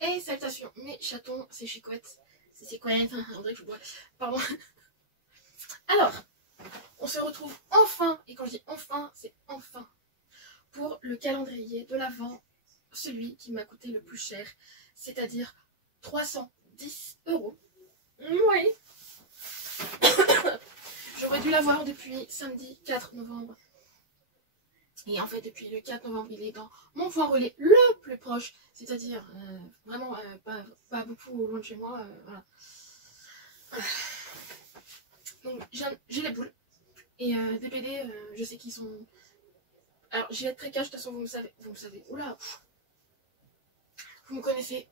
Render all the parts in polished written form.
Et salutations, mes chatons, c'est Chicouette. C'est quoi, on dirait que je bois. Pardon. Alors, on se retrouve enfin, et quand je dis enfin, c'est enfin, pour le calendrier de l'Avent, celui qui m'a coûté le plus cher, c'est-à-dire 310 €. Oui. J'aurais dû l'avoir depuis samedi 4 novembre. Et en fait, depuis le 4 novembre, il est dans mon point relais le plus proche, c'est-à-dire vraiment pas beaucoup loin de chez moi. Voilà. Donc, j'ai les boules. Et DPD, je sais qu'ils sont. Alors, j'y vais être très cash, de toute façon, vous me savez. Oula, vous me connaissez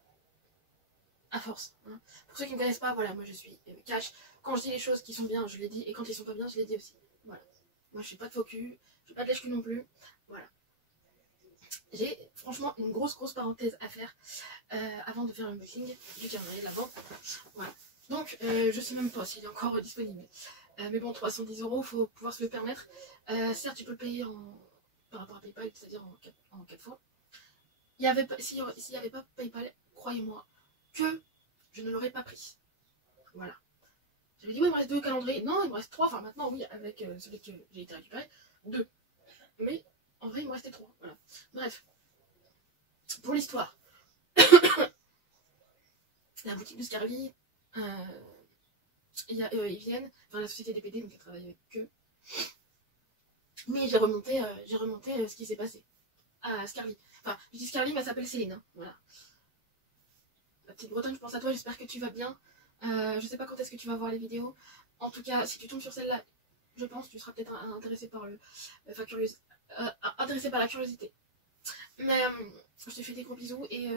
à force. Hein. Pour ceux qui ne me connaissent pas, voilà, moi je suis cash. Quand je dis les choses qui sont bien, je les dis. Et quand ils sont pas bien, je les dis aussi. Voilà. Moi, je suis pas de faux cul. Je suis pas de lèche-cul non plus. Voilà. J'ai franchement une grosse parenthèse à faire avant de faire l'unboxing du calendrier de l'Avent. Voilà. Donc, je sais même pas s'il est encore disponible. Mais bon, 310 €, faut pouvoir se le permettre. Certes, tu peux le payer par rapport à PayPal, c'est-à-dire en 4 fois. S'il n'y avait pas PayPal, croyez-moi que je ne l'aurais pas pris. Voilà. J'avais dit, oui, il me reste 2 calendriers. Non, il me reste 3. Enfin, maintenant, oui, avec celui que j'ai été récupéré, 2. Mais en vrai, il me restait 3. Voilà. Bref. Pour l'histoire. La boutique de Scarly, ils viennent, enfin la société DPD, donc elle travaille avec eux. Mais j'ai remonté ce qui s'est passé à Scarly. Enfin, je dis Scarly, mais elle s'appelle Céline. Hein, voilà. La petite Bretonne, je pense à toi, j'espère que tu vas bien. Je sais pas quand est-ce que tu vas voir les vidéos. En tout cas, si tu tombes sur celle-là, je pense que tu seras peut-être intéressé par intéressé par la curiosité. Mais je te fais des gros bisous et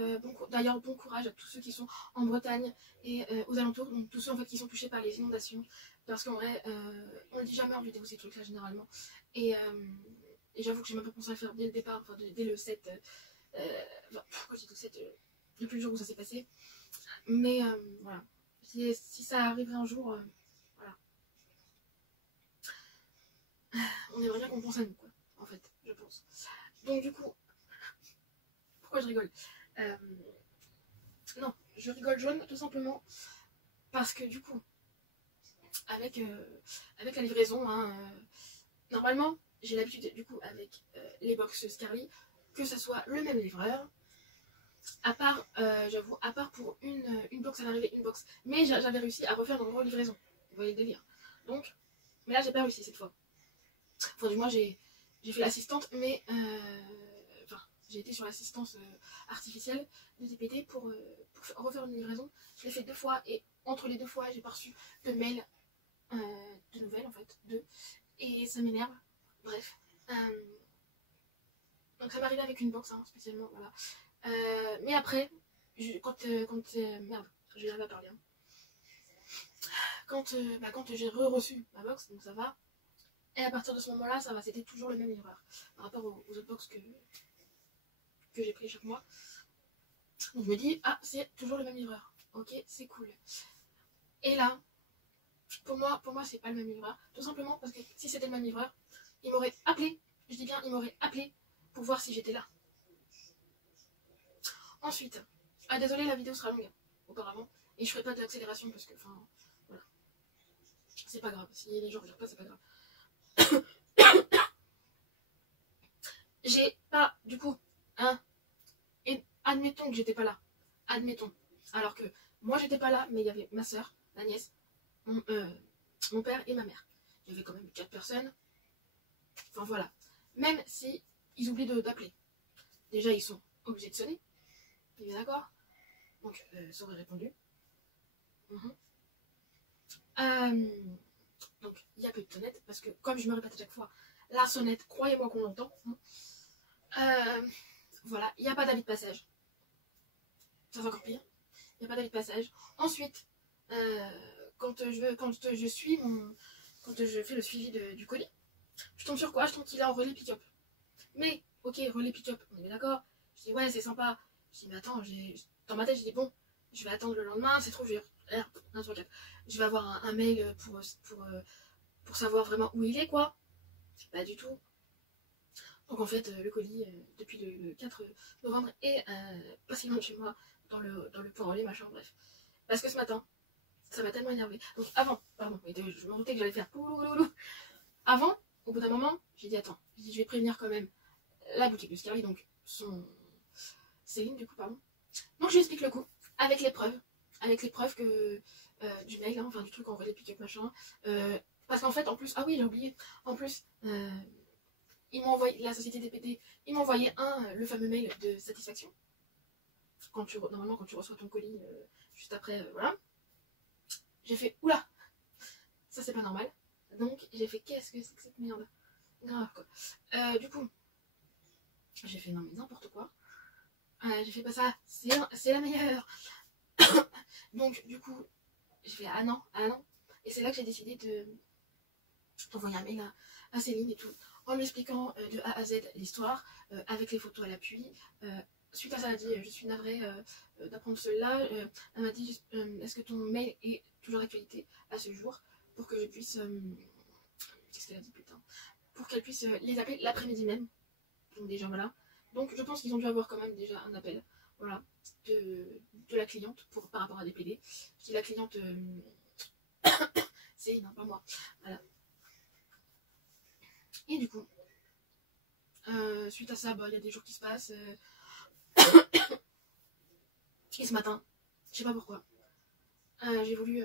d'ailleurs bon courage à tous ceux qui sont en Bretagne et aux alentours, donc tous ceux en fait qui sont touchés par les inondations, parce qu'en vrai on le dit jamais en vidéo ces trucs là généralement, et j'avoue que j'ai même pas pensé à le faire dès le départ, enfin dès le 7, pourquoi j'ai dit le 7, depuis le jour où ça s'est passé, mais voilà, si ça arriverait un jour, voilà, on aimerait bien qu'on pense à nous quoi, en fait, je pense. Donc du coup, pourquoi je rigole? Non, je rigole jaune tout simplement parce que du coup, avec la livraison, hein, normalement, j'ai l'habitude du coup avec les box Scarly que ce soit le même livreur. À part, j'avoue, à part pour une box à l'arrivée, une box. Mais j'avais réussi à refaire dans le livraison. Vous voyez le délire. Donc, mais là, j'ai pas réussi cette fois. Enfin, du moins, j'ai fait l'assistante, mais enfin, j'ai été sur l'assistance artificielle de DPD pour refaire une livraison. Je l'ai fait 2 fois et entre les 2 fois, j'ai pas reçu de mail, de nouvelles en fait, et ça m'énerve. Bref. Donc ça m'est arrivé avec une box, hein, spécialement, voilà. Mais après, merde, je vais arriver à parler. Hein. Quand j'ai reçu ma box, donc ça va. Et à partir de ce moment-là, ça va, c'était toujours le même livreur par rapport aux autres box que j'ai pris chaque mois. Donc je me dis, ah, c'est toujours le même livreur. Ok, c'est cool. Et là, pour moi c'est pas le même livreur. Tout simplement parce que si c'était le même livreur, il m'aurait appelé. Je dis bien, il m'aurait appelé pour voir si j'étais là. Ensuite, désolé, la vidéo sera longue auparavant. Et je ferai pas d'accélération parce que, enfin, voilà. C'est pas grave. Si les gens regardent pas, c'est pas grave. J'ai pas, du coup, hein. Et admettons que j'étais pas là. Admettons. Alors que moi j'étais pas là, mais il y avait ma soeur, ma nièce, mon père et ma mère. Il y avait quand même 4 personnes. Enfin voilà. Même si ils oublient d'appeler. Déjà ils sont obligés de sonner. On est bien d'accord? Donc ça aurait répondu. Donc il n'y a plus de sonnette parce que comme je me répète à chaque fois, la sonnette, croyez-moi qu'on l'entend. Voilà, il n'y a pas d'avis de passage. Ça c'est encore pire. Il n'y a pas d'avis de passage. Ensuite, quand je fais le suivi du colis, je tombe sur quoi? Je tombe qu'il est en relais pick-up. Mais, ok, relais pick-up, on est bien d'accord. Je dis, ouais, c'est sympa. Je dis, mais attends, dans ma tête, je dis, bon, je vais attendre le lendemain, c'est trop vieux. Je vais avoir un mail pour savoir vraiment où il est, quoi. Pas du tout. Donc en fait, le colis, depuis le 4 novembre, est pas si loin de chez moi. dans le point relais, machin, bref. Parce que ce matin, ça m'a tellement énervé. Donc avant, pardon, je me doutais que j'allais faire poulouloulou. Avant, au bout d'un moment, j'ai dit attends, je vais prévenir quand même la boutique de Scarly, donc Céline du coup, pardon. Donc je lui explique le coup, avec les preuves que du mail, hein, enfin du truc en relais pick-up machin. Parce qu'en fait, en plus, ah oui, j'ai oublié, en plus, ils m'ont envoyé, la société DPD, ils m'ont envoyé le fameux mail de satisfaction. Normalement, quand tu reçois ton colis, juste après, voilà. J'ai fait, oula, ça c'est pas normal. Donc j'ai fait, qu'est-ce que c'est que cette merde? Grave quoi. Du coup, j'ai fait, non mais n'importe quoi. J'ai fait, pas ça, c'est la meilleure. Donc du coup, j'ai fait, ah non. Et c'est là que j'ai décidé d'envoyer un mail à Céline et tout, en lui expliquant de A à Z l'histoire, avec les photos à l'appui. Suite à ça, elle a dit, je suis navrée d'apprendre cela. Elle m'a dit, est-ce que ton mail est toujours d'actualité à ce jour, pour que je puisse... qu'est-ce qu'elle a dit, putain? Pour qu'elle puisse les appeler l'après-midi même. Donc déjà, voilà. Donc je pense qu'ils ont dû avoir quand même déjà un appel, voilà, de la cliente par rapport à des PD. Si la cliente... c'est non, pas moi. Voilà. Et du coup, suite à ça, il y a des jours qui se passent. Et ce matin, je sais pas pourquoi, j'ai voulu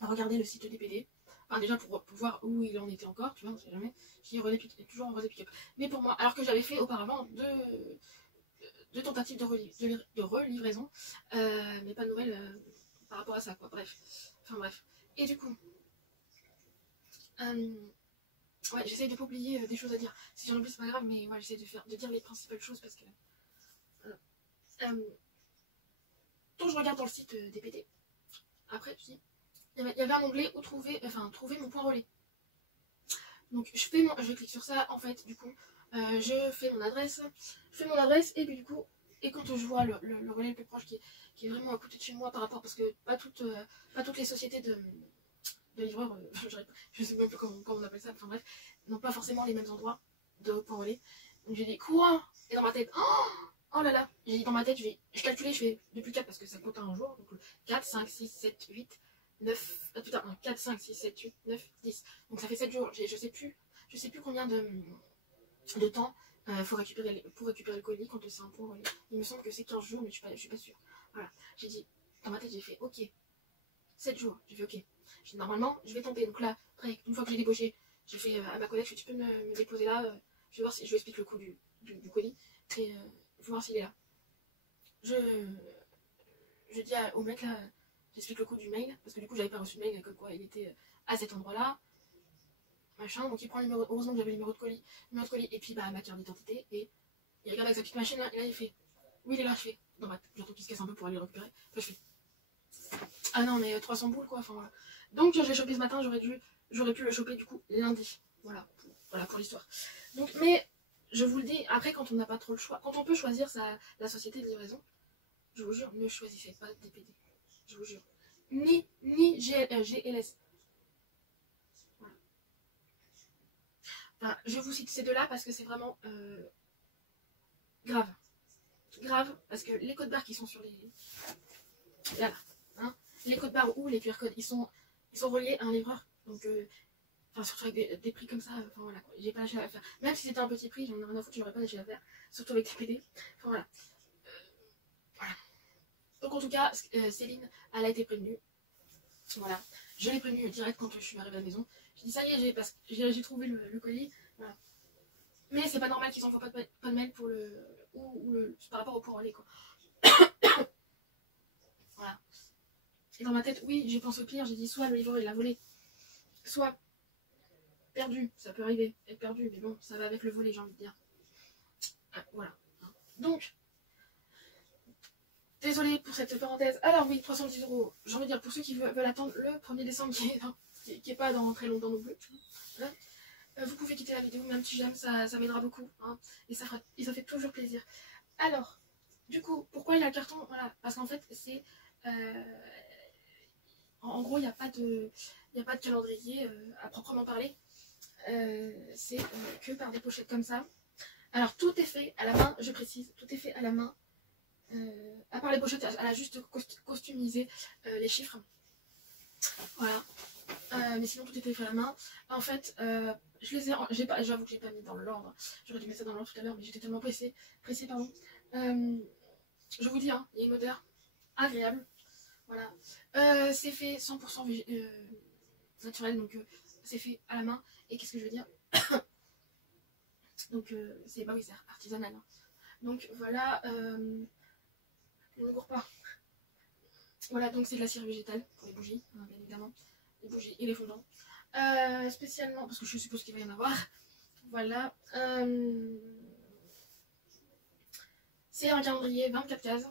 regarder le site des PD. Enfin, déjà pour voir où il en était encore, tu vois, on sait jamais. J'ai toujours en relais pick-up. Mais pour moi, alors que j'avais fait auparavant deux tentatives de relivraison, mais pas de nouvelles par rapport à ça, quoi. Bref. Enfin, bref. Et du coup, ouais, j'essaie de pas oublier des choses à dire. Si j'en oublie, c'est pas grave, mais ouais, j'essaie de dire les principales choses parce que. Donc, je regarde dans le site des PD. Après, tu dis, il y avait un onglet où trouver mon point relais. Donc, je clique sur ça, en fait, du coup, je fais mon adresse, et puis du coup, et quand je vois le relais le plus proche qui est vraiment à côté de chez moi par rapport, parce que pas toutes les sociétés de livreurs, je sais même plus comment on appelle ça, enfin bref, n'ont pas forcément les mêmes endroits de point relais. Donc j'ai dit quoi? Et dans ma tête, oh là là, j'ai dit dans ma tête, je calculais, je fais depuis 4 parce que ça compte un jour, donc 4, 5, 6, 7, 8, 9, putain, 4, 5, 6, 7, 8, 9, 10. Donc ça fait 7 jours, je sais plus combien de temps pour récupérer le colis quand c'est un point relais. Il me semble que c'est 15 jours, mais je suis pas sûre. Voilà, j'ai dit, dans ma tête, j'ai fait ok, 7 jours, j'ai fait ok. J'ai dit, normalement, je vais tenter. Donc là, après, une fois que j'ai débauché, j'ai fait à ma collègue, tu peux me déposer là, je vais voir si je lui explique le coup du colis, et je vais voir s'il est là. Je dis au mec là, j'explique le coup du mail, parce que du coup j'avais pas reçu de mail comme quoi il était à cet endroit là, machin, donc il prend le numéro, heureusement que j'avais le numéro de colis, et puis bah ma carte d'identité, et il regarde avec sa petite machine là, et là il fait, oui il est là, je fais, dans ma tête, j'entends qu'il se casse un peu pour aller le récupérer, enfin, je fais, ah non mais 300 boules quoi, enfin voilà. Donc je l'ai chopé ce matin, j'aurais pu le choper du coup lundi, voilà pour l'histoire. Donc mais je vous le dis, après quand on n'a pas trop le choix, quand on peut choisir la société de livraison, je vous jure, ne choisissez pas DPD. Je vous jure. Ni GLS. Voilà. Enfin, je vous cite ces deux-là parce que c'est vraiment grave. Grave, parce que les codes barres qui sont sur les... Là, hein, les codes barres ou les QR codes, ils sont reliés à un livreur. Donc, surtout avec des prix comme ça, enfin voilà, j'ai pas lâché l'affaire. Même si c'était un petit prix, j'en ai rien à foutre, j'aurais pas lâché l'affaire. Surtout avec TPD. Enfin voilà. Voilà. Donc en tout cas, Céline, elle a été prévenue. Voilà. Je l'ai prévenue direct quand je suis arrivée à la maison. J'ai dit ça y est, j'ai trouvé le colis. Voilà. Mais c'est pas normal qu'ils envoient pas de mail pour par rapport au point relais quoi. Voilà. Et dans ma tête, oui, j'ai pensé au pire, j'ai dit soit le livreur il l'a volé, soit perdu, ça peut arriver, être perdu, mais bon, ça va avec le volet, j'ai envie de dire. Voilà. Donc, désolée pour cette parenthèse. Alors oui, 310 €. J'ai envie de dire, pour ceux qui veulent attendre le 1er décembre, qui est pas dans très longtemps non plus. Voilà. Vous pouvez quitter la vidéo, mais un petit j'aime, ça m'aidera beaucoup. Hein, et ça fait toujours plaisir. Alors, du coup, pourquoi il y a le carton? Voilà, parce qu'en fait, c'est... en gros, il n'y a pas de calendrier à proprement parler. C'est que par des pochettes comme ça. Alors, tout est fait à la main, je précise, tout est fait à la main À part les pochettes, elle a juste customisé les chiffres. Voilà. Mais sinon tout était fait à la main. En fait, je les ai, j'avoue que j'ai pas mis dans l'ordre. J'aurais dû mettre ça dans l'ordre tout à l'heure, mais j'étais tellement pressée pardon. Je vous dis, hein, il y a une odeur agréable. Voilà. C'est fait 100% naturel, donc c'est fait à la main. Et qu'est-ce que je veux dire? Donc c'est bah oui, c'est artisanal. Hein. Donc voilà. On ne court pas. Voilà, donc c'est de la cire végétale pour les bougies, hein, bien évidemment. Les bougies et les fondants. Spécialement, parce que je suppose qu'il va y en avoir. Voilà. C'est un calendrier 24 cases.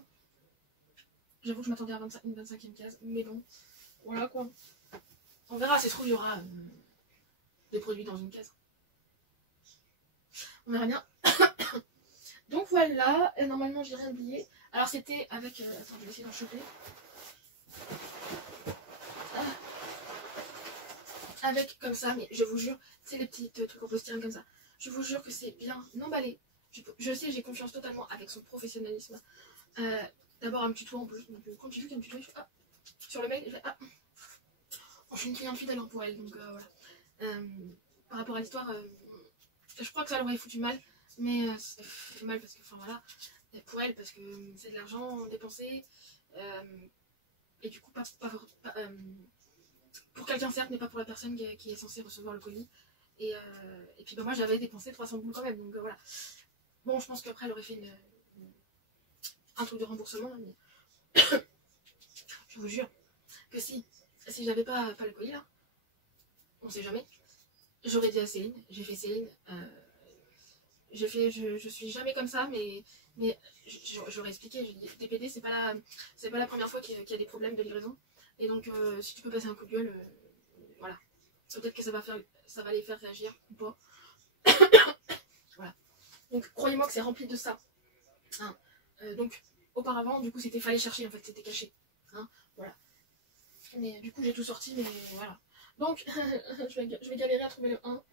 J'avoue que je m'attendais à une 25e case, mais bon. Voilà quoi. On verra, c'est trop, il y aura des produits dans une case. On verra bien. Donc voilà, et normalement j'ai rien oublié. Alors c'était avec... attends, je vais essayer d'en choper. Avec comme ça, mais je vous jure, c'est les petits trucs en polystyrène comme ça. Je vous jure que c'est bien emballé. Je sais, j'ai confiance totalement avec son professionnalisme. D'abord, elle me tutoie en plus. Donc, quand j'ai vu qu'elle me tutoie, je fais, ah, sur le mail, je fais, ah, je suis une cliente fidèle pour elle. Donc voilà. Par rapport à l'histoire, je crois que ça l'aurait foutu mal. Mais ça fait mal parce que, enfin voilà, pour elle, parce que c'est de l'argent dépensé. Et du coup, pour quelqu'un certes, mais pas pour la personne qui est censée recevoir le colis. Et puis bah, moi j'avais dépensé 300 boules quand même, donc voilà. Bon, je pense qu'après elle aurait fait un truc de remboursement, mais je vous jure que si j'avais pas le colis là, on sait jamais, j'aurais dit à Céline, j'ai fait Céline, je suis jamais comme ça, mais j'aurais expliqué, j'ai dit DPD c'est pas la première fois qu'il y a des problèmes de livraison, et donc si tu peux passer un coup de gueule, voilà, peut-être que ça va les faire réagir ou pas. Voilà. Donc croyez-moi que c'est rempli de ça. Hein. Donc auparavant, du coup, fallait chercher, en fait, c'était caché. Hein. Voilà. Mais du coup, j'ai tout sorti, mais voilà. Donc, je vais galérer à trouver le 1.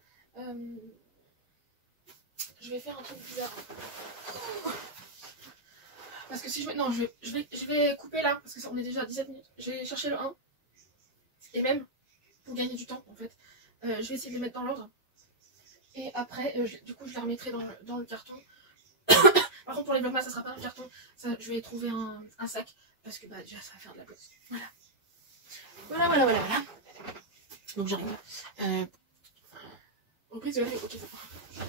Je vais faire un truc bizarre. Parce que si je... Non, je vais couper là, parce que on est déjà à 17 minutes. Je vais chercher le 1. Et même, pour gagner du temps, en fait, je vais essayer de les mettre dans l'ordre. Et après, du coup, je les remettrai dans le carton. Par contre, pour les vlogmas, ça sera pas dans le carton. Ça, je vais trouver un sac. Parce que bah, déjà, ça va faire de la place. Voilà. Voilà. Donc, j'arrive. Reprise de la ok, ça va.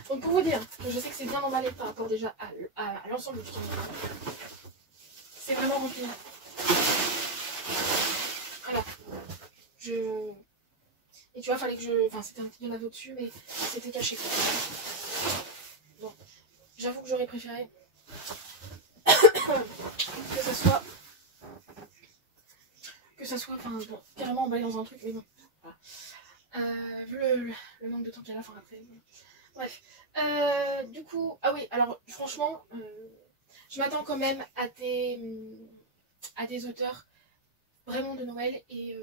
Donc, pour vous dire que je sais que c'est bien emballé par rapport déjà à l'ensemble du carton. C'est vraiment rempli. Voilà. Et tu vois, fallait que je... Enfin, il y en avait au-dessus, mais c'était caché. Bon. J'avoue que j'aurais préféré que ça soit, enfin, bon, carrément emballé dans un truc, mais bon. Voilà. Vu le manque de temps qu'il y a là, enfin après. Bref. Du coup, ah oui, alors franchement, je m'attends quand même à des auteurs vraiment de Noël et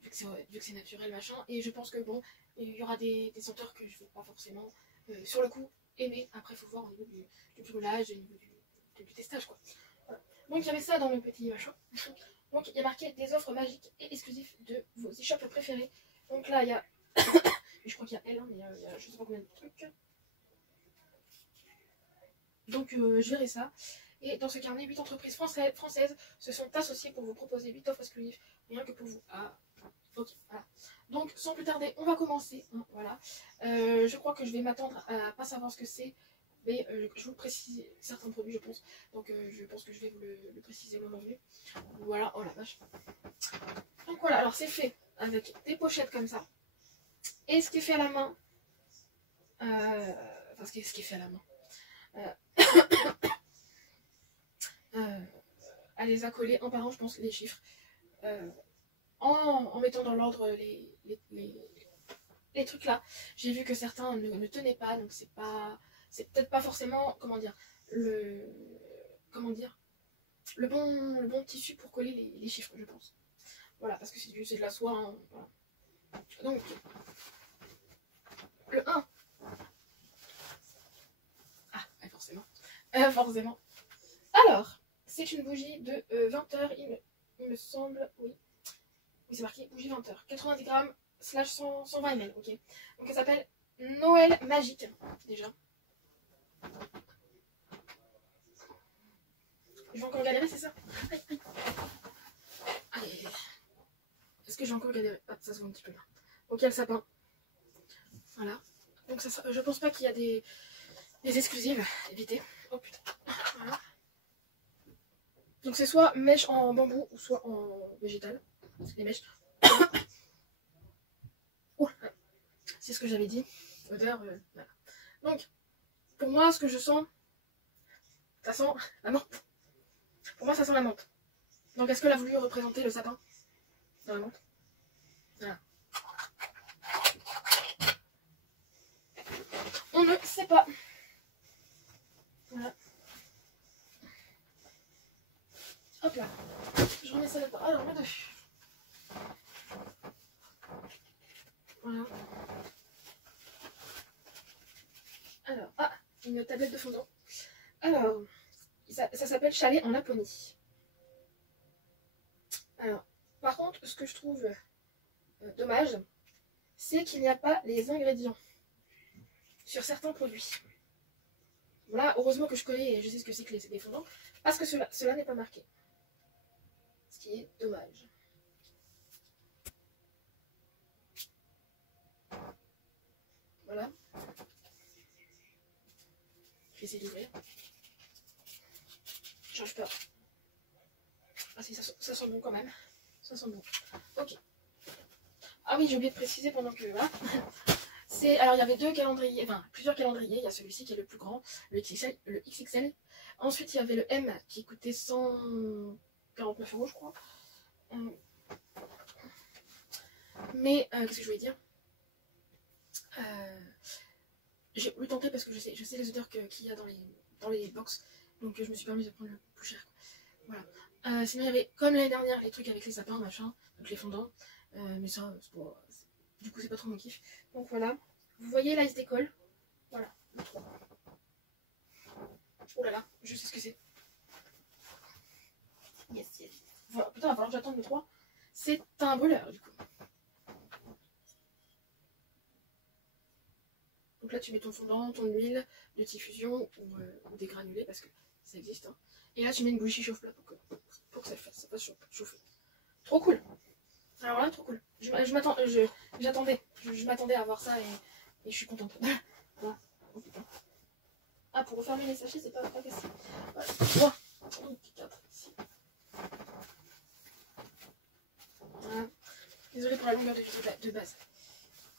vu que c'est naturel machin, et je pense que bon, il y aura des auteurs que je ne vais pas forcément sur le coup aimer. Après, il faut voir au niveau du brûlage, au niveau du testage quoi. Voilà. Donc il y avait ça dans le petit machin. Donc il y a marqué des offres magiques et exclusives de vos e-shops préférés. Donc là il y a je crois qu'il y a elle, hein, mais il y a je sais pas combien de trucs. Donc je verrai ça. Et dans ce carnet, 8 entreprises françaises se sont associées pour vous proposer 8 offres exclusives, rien que pour vous. Ah, ok, voilà. Donc sans plus tarder, on va commencer. Hein, voilà. Je crois que je vais m'attendre à pas savoir ce que c'est, mais je vous précise certains produits, je pense. Donc je pense que je vais vous le préciser au moment venu. Voilà, oh la vache. Donc voilà, alors c'est fait avec des pochettes comme ça. Et ce qui est fait à la main, enfin ce qui est fait à la main. À les accoler un par un, je pense, les chiffres, en mettant dans l'ordre les trucs là. J'ai vu que certains ne tenaient pas, donc c'est peut-être pas forcément, comment dire, le bon tissu pour coller les chiffres, je pense. Voilà, parce que c'est de la soie, hein, voilà. Donc le 1. Ah, ouais, forcément. Alors, c'est une bougie de 20 heures, il me semble, oui. Oui, c'est marqué bougie 20 heures. 90 grammes / 120 ml, ok. Donc elle s'appelle Noël Magique, déjà. Je vais encore galérer, c'est ça? Aïe, aïe. Aïe. Est-ce que j'ai encore galéré? Ah, ça se voit un petit peu là. Donc il y a le sapin. Voilà. Donc ça, je pense pas qu'il y a des exclusives. Évitez. Oh putain. Voilà. Donc c'est soit mèche en bambou ou soit en végétal. Les mèches. Oh, c'est ce que j'avais dit. Odeur, voilà. Donc, pour moi, ce que je sens, ça sent la menthe. Pour moi, ça sent la menthe. Donc est-ce qu'elle a voulu représenter le sapin dans la menthe? Voilà. On ne sait pas. Voilà. Hop là. Je remets ça là-dedans. Alors, on dessus. Voilà. Alors, ah, une tablette de fondant. Alors, ça s'appelle Chalet en Laponie. Alors, par contre, ce que je trouve dommage, c'est qu'il n'y a pas les ingrédients sur certains produits. Voilà, heureusement que je connais et je sais ce que c'est que les fondants, parce que cela n'est pas marqué. Ce qui est dommage. Voilà. Je vais essayer d'ouvrir. J'arrive pas. Ah si, ça sent bon quand même. Ça sent bon. Ok. Ah oui, j'ai oublié de préciser pendant que... Voilà. Alors il y avait deux calendriers, enfin plusieurs calendriers. Il y a celui-ci qui est le plus grand, le XXL. Ensuite il y avait le M qui coûtait 149 €, je crois. Mais qu'est-ce que je voulais dire, j'ai voulu tenter parce que je sais les odeurs qu'il y a dans les box. Donc je me suis permis de prendre le plus cher. Voilà. Sinon il y avait comme l'année dernière les trucs avec les sapins, machin, donc les fondants. Mais ça, du coup c'est pas trop mon kiff. Donc voilà. Vous voyez là il se décolle. Voilà. Oh là là, je sais ce que c'est. Yes, yes. Voilà, putain, il va falloir que j'attende le 3. C'est un brûleur du coup. Donc là tu mets ton fondant, ton huile de diffusion ou des granulés parce que ça existe. Hein. Et là tu mets une bougie chauffe-plat pour que ça fasse chauffer. Trop cool. Alors là, trop cool. Je m'attendais à voir ça et je suis contente. Voilà. Oh, putain. Ah, pour refermer les sachets, c'est pas facile. Voilà. 3, 4, 6. Voilà. Désolée pour la longueur de vidéo de base.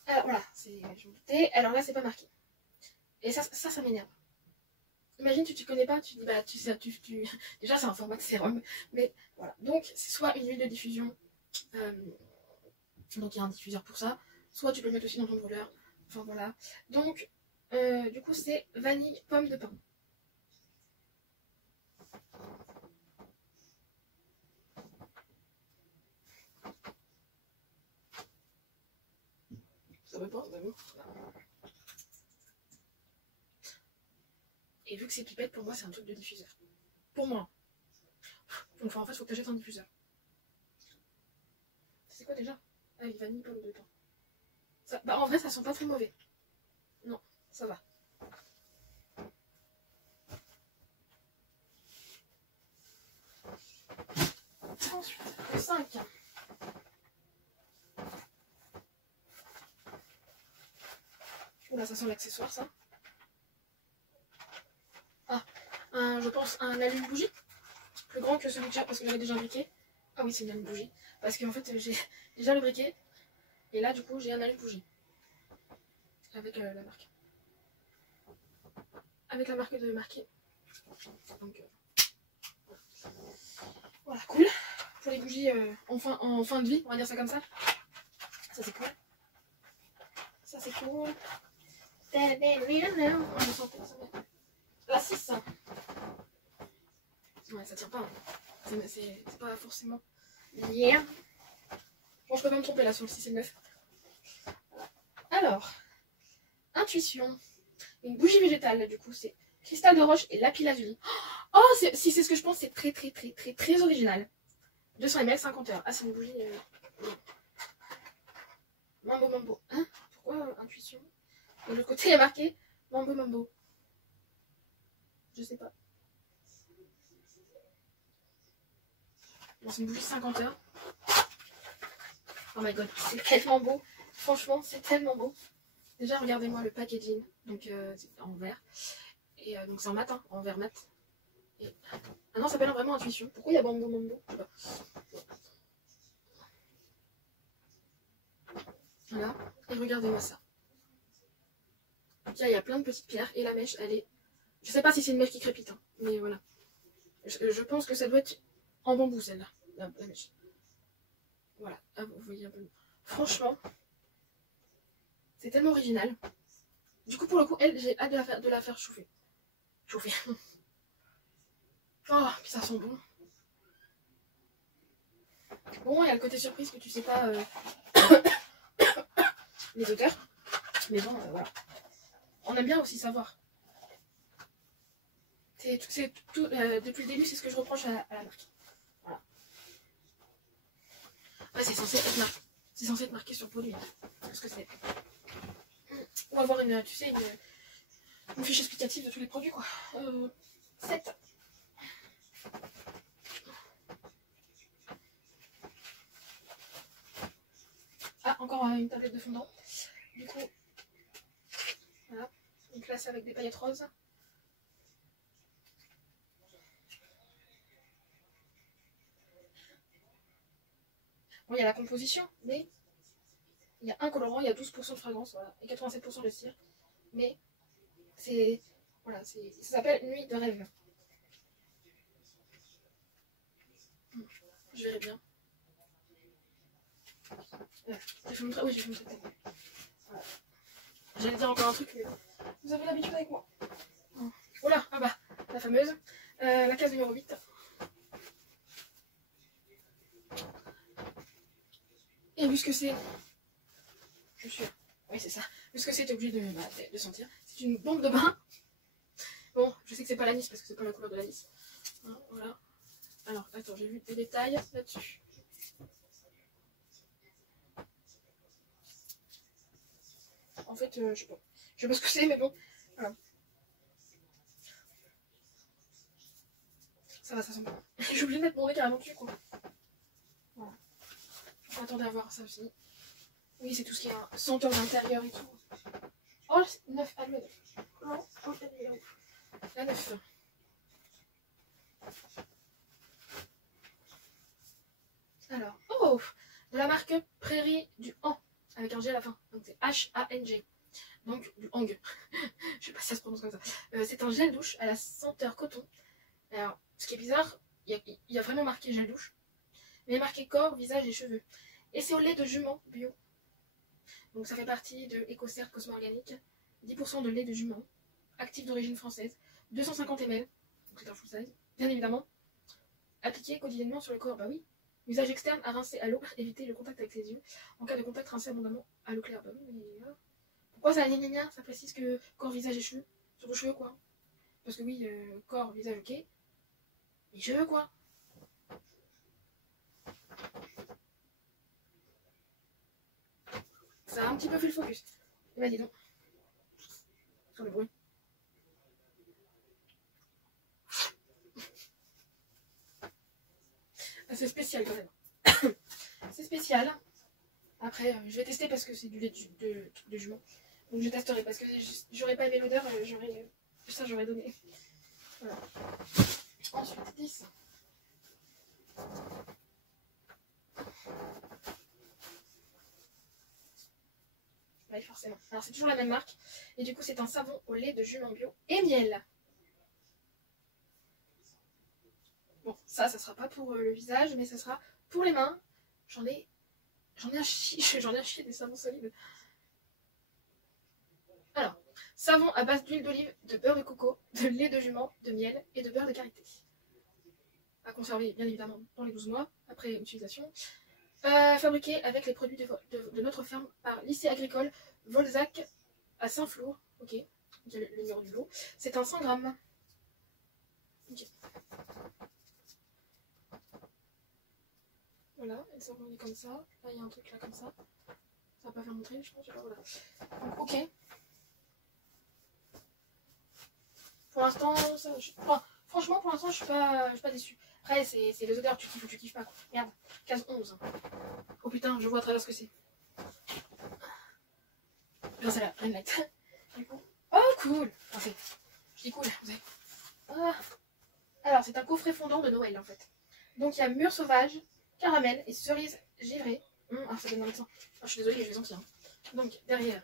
Alors voilà, je me doutais. Alors là, c'est pas marqué. Et ça m'énerve. Imagine, tu te connais pas, tu dis, bah, déjà, c'est un format de sérum. Mais voilà. Donc, c'est soit une huile de diffusion. Donc, il y a un diffuseur pour ça. Soit tu peux le mettre aussi dans ton brûleur. Enfin, voilà. Donc, du coup, c'est vanille pomme de pin. Ça veut pas, d'amour. Et vu que c'est pipette, pour moi, c'est un truc de diffuseur. Pour moi. Donc, en fait, il faut que tu achètes un diffuseur. C'est quoi déjà? Ah oui, vanille pomme de pin. Ça, bah, en vrai, ça sent pas très mauvais. Non, ça va. Ensuite, le 5. Oula, ça sent l'accessoire, ça. Ah, je pense un allume-bougie. Plus grand que celui que j'ai, parce que j'avais déjà un briquet. Ah oui, c'est une allume-bougie. Parce qu'en fait, j'ai déjà le briquet. Et là, du coup, j'ai un allume-bougie. Avec la marque. Avec la marque de marqué. Donc, voilà, cool. Pour les bougies en fin de vie, on va dire ça comme ça. Ça, c'est cool. Ça, c'est cool. La 6. Ouais, ça tient pas. Hein. C'est pas forcément. Yeah. Bon, je peux pas me tromper là sur le 6 et le 9. Voilà. Alors, intuition. Une bougie végétale, du coup, c'est Cristal de roche et lapis lazuli. Oh, si c'est ce que je pense, c'est très original. 200 ml, 50 heures. Ah, c'est une bougie. Mambo. Hein? Pourquoi intuition? De l'autre côté, il y a marqué Mambo. Je sais pas. Bon, c'est une bougie 50 heures. Oh my god, c'est tellement beau. Franchement, c'est tellement beau. Déjà, regardez-moi le packaging. Donc, c'est en verre. Et donc, c'est en mat, hein, en verre mat. Et, attends. Ah non, ça s'appelle vraiment intuition. Pourquoi il y a Mambo? Je sais pas. Voilà. Et regardez-moi ça. Tiens, il y a plein de petites pierres. Et la mèche, elle est... Je sais pas si c'est une mèche qui crépite. Hein, mais voilà. Je pense que ça doit être en bambou, celle-là. La mèche. Voilà. Ah, vous voyez un peu. Franchement, c'est tellement original. Du coup, pour le coup, elle, j'ai hâte de la faire chauffer. Oh, puis ça sent bon. Bon, il y a le côté surprise que tu sais pas les auteurs. Mais bon, voilà. On aime bien aussi savoir. C'est tout, depuis le début, c'est ce que je reproche à la marque. Voilà. Ouais, c'est censé être marqué. C'est censé être marqué sur le produit. Parce que c'est. On va avoir une fiche explicative de tous les produits, quoi. 7. Ah, encore une tablette de fondant. Du coup, voilà. Une classe avec des paillettes roses. Bon, il y a la composition, mais il y a un colorant, il y a 12% de fragrance, voilà, et 87% de cire. Mais c'est. Voilà, ça s'appelle Nuit de rêve. Je verrai bien. Voilà. Je vais vous montrer. Voilà. J'allais dire encore un truc, mais vous avez l'habitude avec moi. Voilà, ah bah, la fameuse. La case numéro 8. Et vu ce que c'est, je suis. Oui, c'est ça. Vu ce que c'est, t'es obligé de sentir. C'est une bombe de bain. Bon, je sais que c'est pas l'anis parce que c'est pas la couleur de l'anis. Hein, voilà. Alors, attends, j'ai vu des détails là-dessus. En fait, je sais pas. Je sais pas ce que c'est, mais bon. Voilà. Ça va, ça sent bon. J'ai oublié de mettre mon nez carrément dessus, quoi. Voilà. Attendez à voir ça aussi. Oui, c'est tout ce qui est senteur d'intérieur et tout. Oh, 9, à le 9. Non, la 9. Alors, oh, de la marque Prairie du Han, avec un G à la fin. Donc c'est H-A-N-G. Donc du Hang. Je sais pas si ça se prononce comme ça. C'est un gel douche à la senteur coton. Alors, ce qui est bizarre, il y a vraiment marqué gel douche, mais marqué corps, visage et cheveux. Et c'est au lait de jument bio. Donc ça fait partie de EcoCert Cosmo Organique. 10% de lait de jument, actif d'origine française, 250 ml, donc c'est un full size, bien évidemment. Appliqué quotidiennement sur le corps, bah oui. Usage externe à rincer à l'eau, éviter le contact avec les yeux. En cas de contact, rincer abondamment à l'eau claire. Bah oui, mais voilà. Pourquoi ça ça précise que corps, visage et cheveux? Sur vos cheveux, quoi. Parce que oui, corps, visage, ok. Mais cheveux, quoi. Ça a un petit peu fait le focus. Et bah dis donc. Sur le bruit. C'est spécial quand même. C'est spécial. Après, je vais tester parce que c'est du lait de jument. Donc je testerai parce que j'aurais pas aimé l'odeur, j'aurais donné. Voilà. Ensuite, 10. Oui, forcément. Alors c'est toujours la même marque. Et du coup, c'est un savon au lait de jument bio et miel. Bon, ça sera pas pour le visage, mais ça sera pour les mains. J'en ai un chier des savons solides. Alors, savon à base d'huile d'olive, de beurre de coco, de lait de jument, de miel et de beurre de karité. À conserver, bien évidemment, dans les 12 mois après utilisation. Fabriqué avec les produits de notre ferme par lycée agricole Volzac à Saint-Flour. Ok. il y a le numéro du lot. C'est un 100 grammes. Ok. Voilà, elles sont comme ça. Là, il y a un truc là comme ça. Ça va pas faire montrer, je pense. Voilà. Donc, ok. Pour l'instant, franchement, pour l'instant, je suis pas déçue. Après, c'est les odeurs, tu kiffes ou tu kiffes pas. Quoi. Merde, case 11. Oh putain, je vois à travers ce que c'est. Genre, c'est la Green Light. Du coup. Oh, cool. Enfin, je dis cool, vous savez. Ah. Alors, c'est un coffret fondant de Noël, en fait. Donc, il y a mûre sauvage, caramel et cerise givrée. Ah, ça donne dans le sang. Ah, je suis désolée, je vais sentir. Donc, derrière,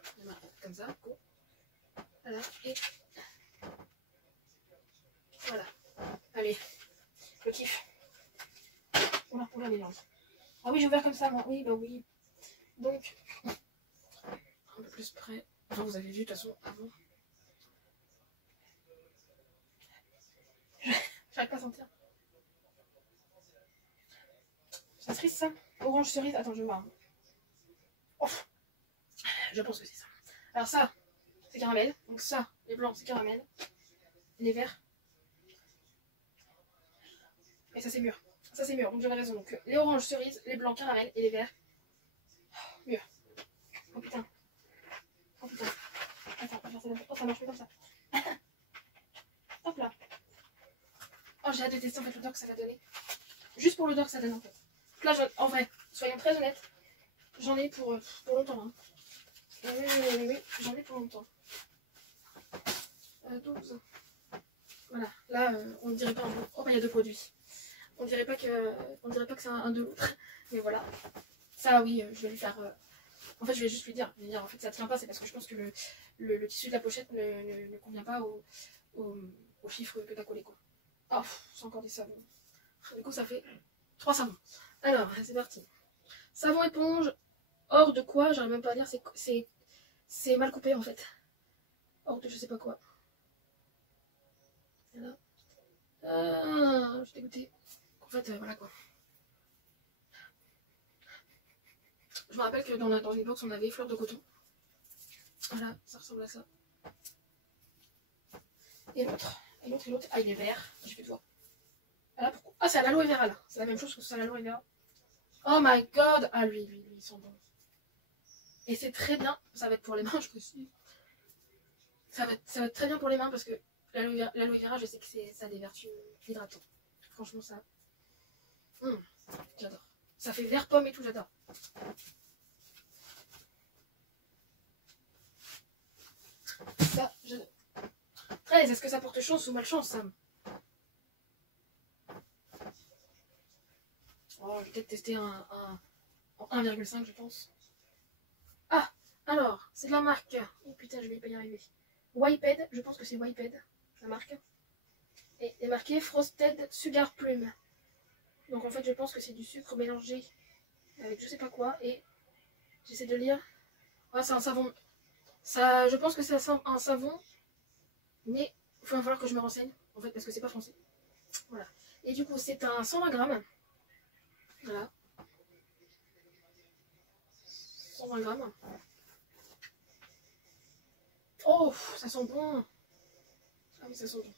comme ça. Cool. Voilà. Et voilà. Allez, le kiff. Oula, les langues. Ah oui, j'ai ouvert comme ça, moi. Oui, bah oui. Donc, un peu plus près. Enfin, vous avez vu, de toute façon, avant. J'arrive pas à sentir. Ça cerise, ça? Orange cerise. Attends, je vais voir. Oh, je pense que c'est ça. Alors ça, c'est caramel. Donc ça, les blancs, c'est caramel. Et les verts. Et ça, c'est mûr. Ça, c'est mûr. Donc j'avais raison. Donc les oranges cerises, les blancs caramel et les verts. Mûr. Oh putain. Oh putain. Attends, oh, ça marche plus comme ça. Hop là. Oh, j'ai hâte de tester en fait l'odeur que ça va donner. Juste pour l'odeur que ça donne en fait. Là, en vrai, soyons très honnêtes, j'en ai pour longtemps. Hein. Oui, j'en ai pour longtemps. 12. Voilà, là, on ne dirait pas un bon. Oh, bah, il y a deux produits. On dirait pas que c'est un de l'autre. Mais voilà. Ça, oui, je vais lui faire. En fait, je vais juste lui dire, en fait, ça tient pas, c'est parce que je pense que le tissu de la pochette ne convient pas au chiffre que t'as collé, quoi. Oh, c'est encore des savons. Du coup, ça fait 3 savons. Alors, c'est parti. Savon éponge, hors de quoi, j'arrive même pas à dire, c'est mal coupé en fait. Hors de je sais pas quoi. Voilà. Je suis dégoûtée. En fait, voilà quoi. Je me rappelle que dans une box, on avait fleurs de coton. Voilà, ça ressemble à ça. Et l'autre. Ah, il est vert. Je vais te voir. Voilà, pourquoi. Ah, c'est à l'aloe vera là. C'est la même chose que c'est à l'aloe vera. Oh my god. Ah, lui, ils sont bons. Et c'est très bien. Ça va être pour les mains, je précise. Ça va être très bien pour les mains parce que l'aloe vera, je sais que ça a des vertus hydratantes. Franchement, ça. J'adore. Ça fait vert pomme et tout, j'adore. Ça, j'adore. 13, est-ce que ça porte chance ou malchance, Sam? Oh, je vais peut-être tester en 1,5, je pense. Ah, alors, c'est de la marque. Oh putain, je vais pas y arriver. Wiped, je pense que c'est Wiped, la marque. Et il est marqué Frosted Sugar Plume. Donc en fait, je pense que c'est du sucre mélangé avec je sais pas quoi. Et j'essaie de lire. Ah, c'est un savon. Ça, je pense que c'est un savon. Mais il va falloir que je me renseigne. En fait, parce que c'est pas français. Voilà. Et du coup, c'est un 120 grammes. Voilà. 120 grammes. Oh, ça sent bon. Ah oui, ça sent bon.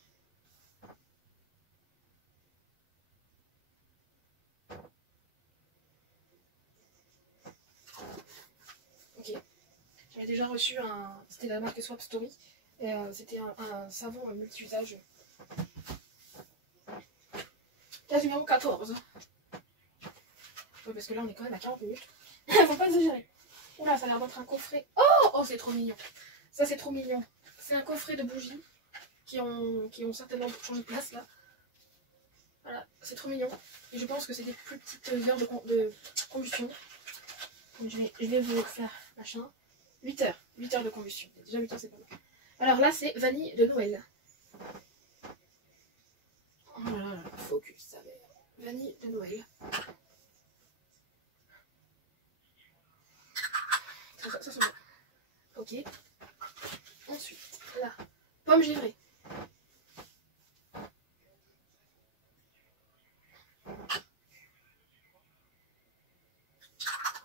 Ok. J'avais déjà reçu c'était la marque Swap Story. Et c'était un savon multi-usage. Case numéro 14. Oui, parce que là, on est quand même à 40 minutes. Faut pas exagérer. Oula, ça a l'air d'être un coffret. Oh, c'est trop mignon. Ça, c'est trop mignon. C'est un coffret de bougies qui ont certainement changé de place, là. Voilà, c'est trop mignon. Et je pense que c'est des plus petites heures de combustion. Donc, je vais vous faire machin. 8 heures. 8 heures de combustion. Déjà 8 heures, c'est pas mal. Alors là, c'est vanille de Noël. Oh là là, focus, ça va. Vanille de Noël. Ça sent bon. Ok. Ensuite, là, pomme givrée.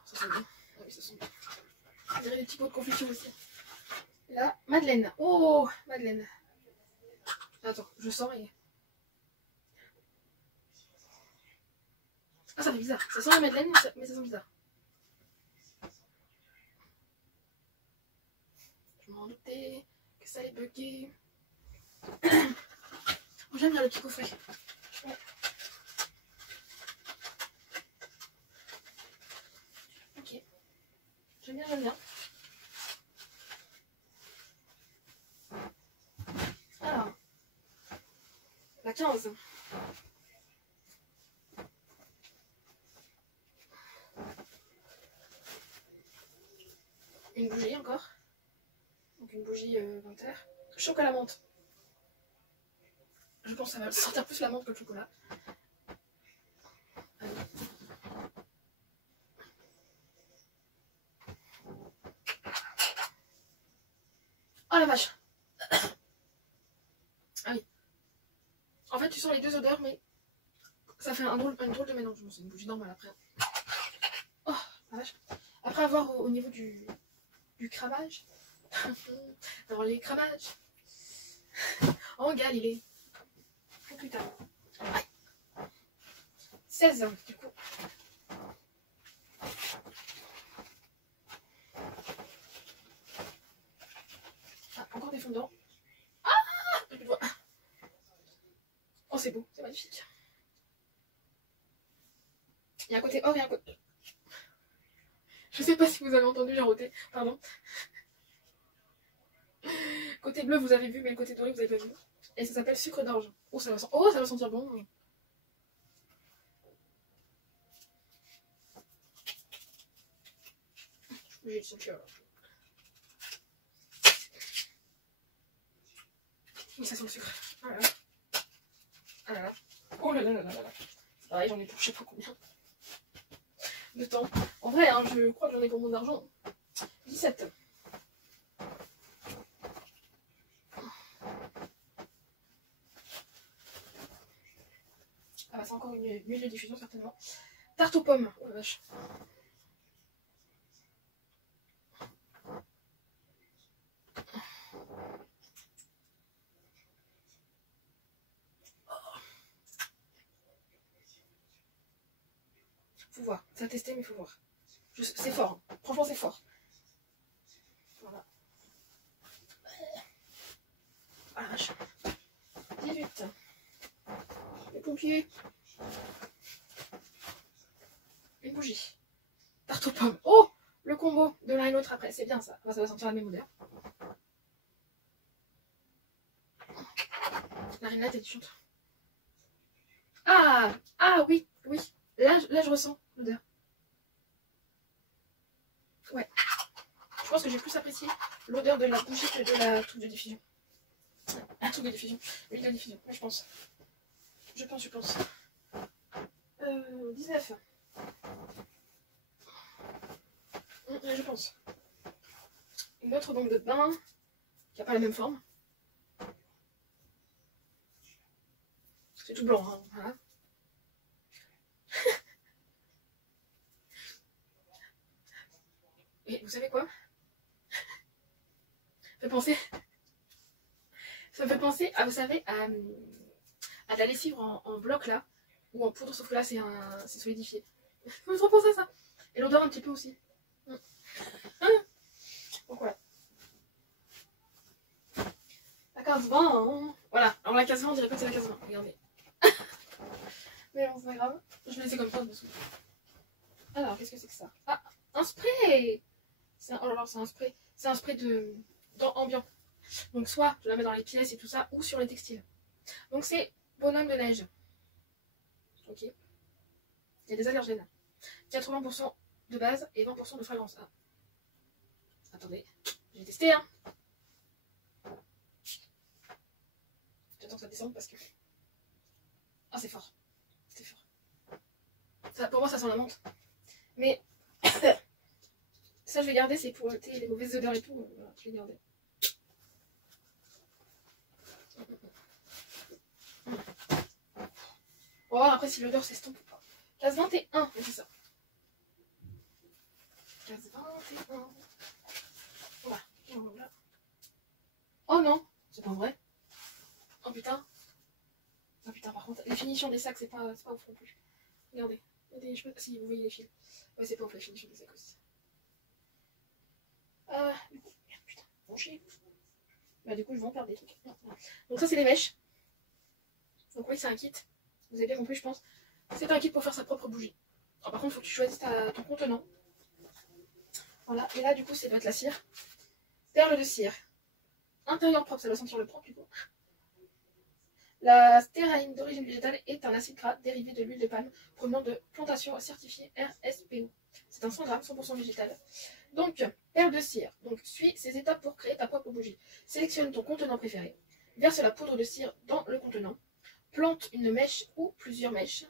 Ça sent bien. Ah oui, ça sent bien. On dirait des petits pots de confiture aussi. Là, Madeleine. Oh, Madeleine. Attends, je sens et... Ah, ça fait bizarre. Ça sent la Madeleine, mais ça sent bizarre. Je m'en doutais que ça allait bugger. J'aime bien le petit coffret. Ouais. Ok. J'aime bien, j'aime bien. Alors. La 15. Une bougie encore. Donc une bougie 20h. Chocolat menthe. Je pense que ça va sentir plus la menthe que le chocolat. Allez. Oh la vache. Ah oui. En fait tu sens les deux odeurs mais ça fait une drôle de mélange. C'est une bougie normale après. Oh la vache. Après avoir au niveau du cramage. Dans les cramages. En Galilée. Plus tard. 16 du coup. Ah, encore des fondants. Ah, j'ai plus de voix. Oh c'est beau, c'est magnifique. Il y a un côté or et un côté... Je sais pas si vous avez entendu, j'ai roté, pardon. Côté bleu vous avez vu, mais le côté doré vous avez pas vu. Et ça s'appelle sucre d'orge. Oh ça va sentir bon. J'ai le sentir. Oui, ça sent le sucre. Ah là là. Ah là là. Oh là là là là là. C'est pareil, j'en ai pour je sais pas combien de temps. En vrai, hein, je crois que j'en ai pour mon argent. 17. Ah bah c'est encore une huile de diffusion certainement. Tarte aux pommes. Oh la vache. Faut voir. Ça a testé mais faut voir. C'est fort. Hein. Franchement c'est fort. Voilà. Ah la vache. 18. Les pompiers. Une bougie. Tarte aux pommes. Oh, le combo de l'un et l'autre après. C'est bien ça. Enfin, ça va sentir la même odeur. La rénate est chante. Ah, ah oui, oui. Là je ressens l'odeur. Ouais. Je pense que j'ai plus apprécié l'odeur de la bougie que de la truc de diffusion. Un truc de diffusion. L'huile de diffusion. Ouais, je pense. Je pense. 19. Je pense. Une autre bombe de bain qui n'a pas la même forme. C'est tout blanc, hein. Voilà. Et vous savez quoi? Ça me fait penser à, vous savez, à de la lessive en bloc là, ou en poudre, sauf que là c'est solidifié. Ça me fait trop penser à ça. Et l'odeur un petit peu aussi. Donc voilà. La 15-20, hein. Voilà. Alors la 15-20, on dirait pas que c'est la 15-20. Regardez. Mais bon, c'est pas grave. Je vais laisser comme ça, de toute façon. Alors, qu'est-ce que c'est que ça? Ah, un spray. Oh là là, c'est un spray. C'est un spray ambiant. Donc soit je la mets dans les pièces et tout ça, ou sur les textiles. Donc c'est bonhomme de neige. Ok. Il y a des allergènes. 80% de base et 20% de fragrance. Ah. Attendez, j'ai testé, hein. J'attends que ça descende parce que... Ah, c'est fort. C'est fort. Ça, pour moi, ça sent la menthe. Mais... ça, je vais garder, c'est pour les mauvaises odeurs et tout. Voilà, je vais garder. On va voir après si l'odeur s'estompe ou pas. 15-21, c'est ça. 15-21. Voilà. Voilà. Oh non, c'est pas vrai. Oh putain. Oh putain, par contre, les finitions des sacs, c'est pas ouf non plus. Regardez. Je sais pas si vous voyez les fils. Ouais, c'est pas ouf la finition des sacs aussi. Du coup, merde, putain, bon chier. Bah, du coup, je vais en perdre des trucs. Donc, ça, c'est les mèches. Donc, oui, c'est un kit. Vous avez bien compris, je pense. C'est un kit pour faire sa propre bougie. Alors, par contre, il faut que tu choisisses ton contenant. Voilà. Et là, du coup, c'est de la cire. Perle de cire. Intérieur propre, ça doit sentir le propre, du coup. La stéraïne d'origine végétale est un acide gras dérivé de l'huile de palme provenant de plantations certifiées RSPO. C'est un 100 g 100% végétal. Donc, perle de cire. Donc, suis ces étapes pour créer ta propre bougie. Sélectionne ton contenant préféré. Verse la poudre de cire dans le contenant. Plante une mèche ou plusieurs mèches.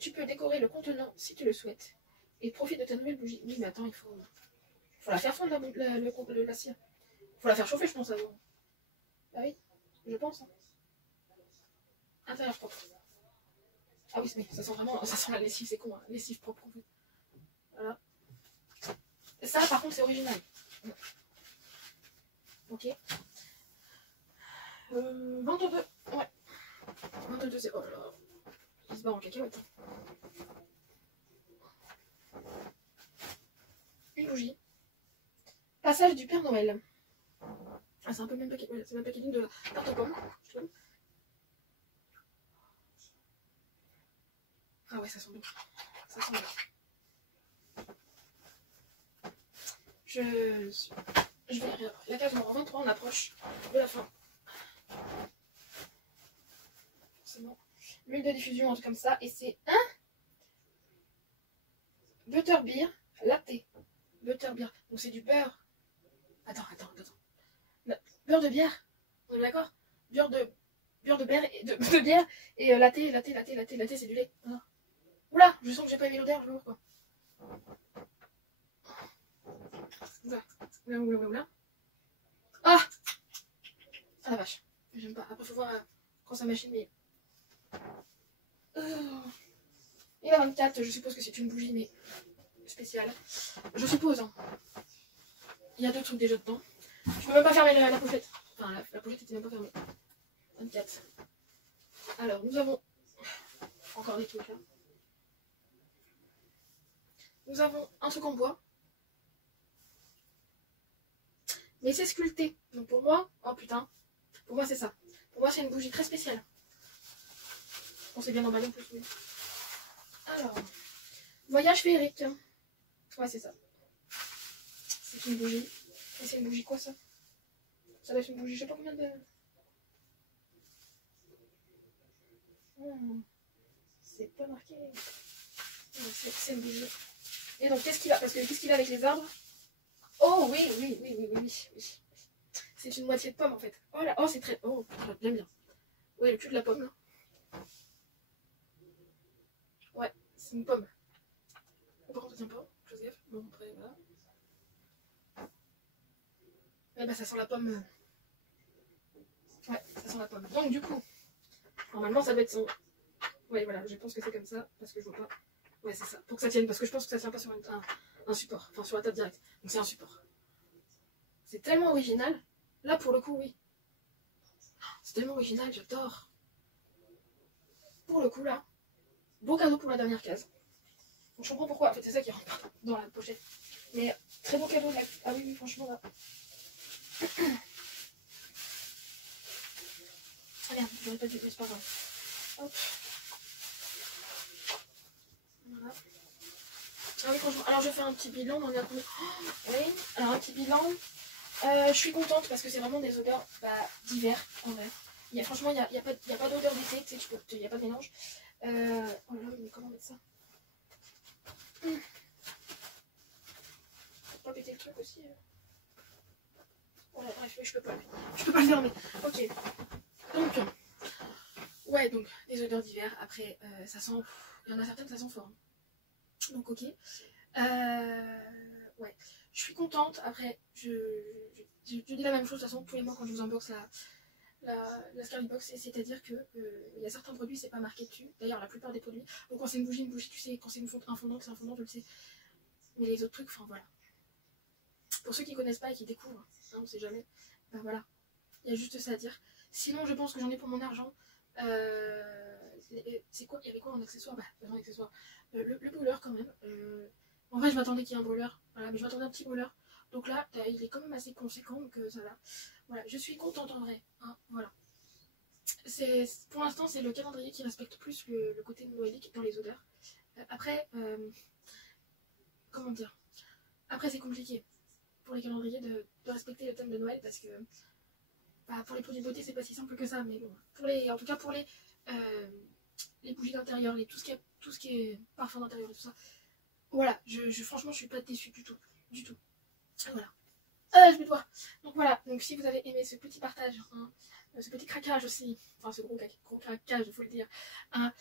Tu peux décorer le contenant si tu le souhaites. Et profite de ta nouvelle bougie. Oui, mais attends, il faut la faire fondre, la cire. Il faut la faire chauffer, je pense, avant. Bah oui, je pense. Hein. Intérieur propre. Ah oui, ça sent vraiment, ça sent la lessive, c'est con, hein. Lessive propre en fait. Voilà. Et ça, par contre, c'est original. Ok. 22. Ouais. 22, c'est. Oh là là. Il se barre en cacahuète. Une bougie. Passage du Père Noël. Ah, c'est un peu le même paquet. Ouais, c'est le même packaging de la tarte aux pommes, je trouve. Ah ouais, ça sent bon. Ça sent bon. Je vais la case numéro 23, on approche de la fin. Forcément. L'huile de diffusion, un truc comme ça. Et c'est un butterbeer latte. Butterbeer. Donc c'est du beurre. Attends. Beurre de bière. On est d'accord? Beurre de bière et de bière et latte, c'est du lait. Voilà. Oula, je sens que j'ai pas aimé l'odeur, je vois quoi. Oula. Ah la vache. J'aime pas. Après, faut voir quand ça machine, mais. Et la 24, je suppose que c'est une bougie, mais spéciale. Je suppose. Hein. Il y a deux trucs déjà dedans. Je peux même pas fermer la pochette. Enfin, la pochette était même pas fermée. 24. Alors, nous avons. Encore des trucs là. Nous avons un truc en bois. Mais c'est sculpté. Donc pour moi, oh putain. Pour moi, c'est ça. Pour moi, c'est une bougie très spéciale. On s'est bien emballé en plus, oui. Alors, voyage féerique. Ouais, c'est ça. C'est une bougie. Et c'est une bougie quoi ça? Ça doit être une bougie, je sais pas combien de. C'est pas marqué. C'est une bougie. Et donc, qu'est-ce qu'il a? Parce que qu'est-ce qu'il a avec les arbres? Oh oui. C'est une moitié de pomme en fait. Oh là, oh c'est très. Oh, j'aime bien. Ouais, le cul de la pomme là. Ouais, c'est une pomme. Par contre, ça tient pas. Joseph. Bon, après, voilà. Ouais, bah ça sent la pomme. Ouais, ça sent la pomme. Donc, du coup, normalement, ça doit être son. Ouais, voilà, je pense que c'est comme ça. Parce que je vois pas. Ouais, c'est ça. Pour que ça tienne. Parce que je pense que ça tient pas sur un support. Enfin, sur la table directe. Donc, c'est un support. C'est tellement original. Là, pour le coup, oui. C'est tellement original, j'adore. Pour le coup, là, beau cadeau pour la dernière case. Donc, je comprends pourquoi. En fait, c'est ça qui rentre pas dans la pochette. Mais très beau cadeau. Ah oui, franchement, là. Ah merde, j'aurais pas dû, mais c'est pas grave. Hop. Voilà. Ah oui, franchement. Alors, je fais un petit bilan. On en est à combien? Oui. Alors, un petit bilan. Je suis contente parce que c'est vraiment des odeurs d'hiver en vrai. Franchement, il n'y a pas d'odeur d'été, tu sais, il n'y a pas de mélange. Oh là, mais comment mettre ça? Faut pas péter le truc aussi. Voilà, bref, je peux pas le fermer. Ok. Donc, ouais, donc des odeurs d'hiver. Après, ça sent. Il y en a certaines, ça sent fort. Hein. Donc, ok. Ouais. Je suis contente. Après, je dis la même chose de toute façon tous les mois quand je vous unbox la Scarlet Box, c'est-à-dire que il y a certains produits, c'est pas marqué dessus. D'ailleurs, la plupart des produits. Donc, quand c'est une bougie, tu sais. Quand c'est un fondant, c'est un fondant, tu le sais. Mais les autres trucs, enfin voilà. Pour ceux qui connaissent pas et qui découvrent, hein, on sait jamais. Ben voilà. Il y a juste ça à dire. Sinon, je pense que j'en ai pour mon argent. C'est quoi? Il y avait quoi en accessoire? Bah, pas en accessoire. Le brûleur quand même. En vrai, je m'attendais qu'il y ait un brûleur. Voilà, mais je m'attendais à un petit brûleur. Donc là, il est quand même assez conséquent, donc ça va. Voilà, je suis contente en vrai. Hein, voilà. Pour l'instant, c'est le calendrier qui respecte plus le côté noélique dans les odeurs. Après, comment dire? Après, c'est compliqué pour les calendriers de respecter le thème de Noël parce que bah, pour les produits de beauté, c'est pas si simple que ça. Mais bon, en tout cas, pour les bougies d'intérieur, tout ce qui est parfum d'intérieur et tout ça, voilà, franchement, je suis pas déçue du tout. Du tout. Voilà. Je vais devoir. Donc voilà, donc si vous avez aimé ce petit partage, hein, ce petit craquage aussi, enfin ce gros craquage, il faut le dire, hein,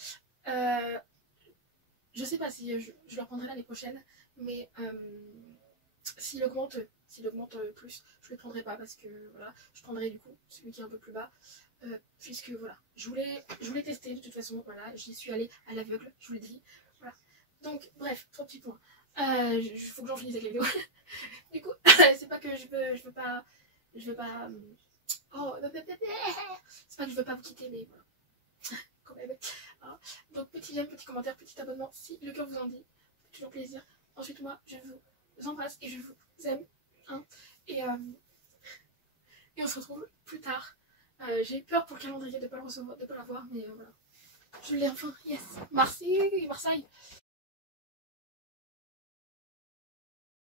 je sais pas si je le reprendrai l'année prochaine, mais s'il augmente plus, je le prendrai pas parce que voilà, je prendrai du coup celui qui est un peu plus bas, puisque voilà, je voulais tester de toute façon, voilà, j'y suis allée à l'aveugle, je vous l'ai dit, voilà. Donc bref, 3 petits points. Faut que j'en finisse avec la vidéo. Du coup, c'est pas que je veux pas, oh, c'est pas que je veux pas vous quitter, mais voilà, quand même. Hein. Donc petit j'aime, petit commentaire, petit abonnement, si le cœur vous en dit, toujours plaisir. Ensuite moi, je vous embrasse et je vous aime, hein. Et on se retrouve plus tard. J'ai peur pour le calendrier de pas le recevoir, de pas l'avoir, mais voilà, je l'ai enfin, yes. Merci Marseille.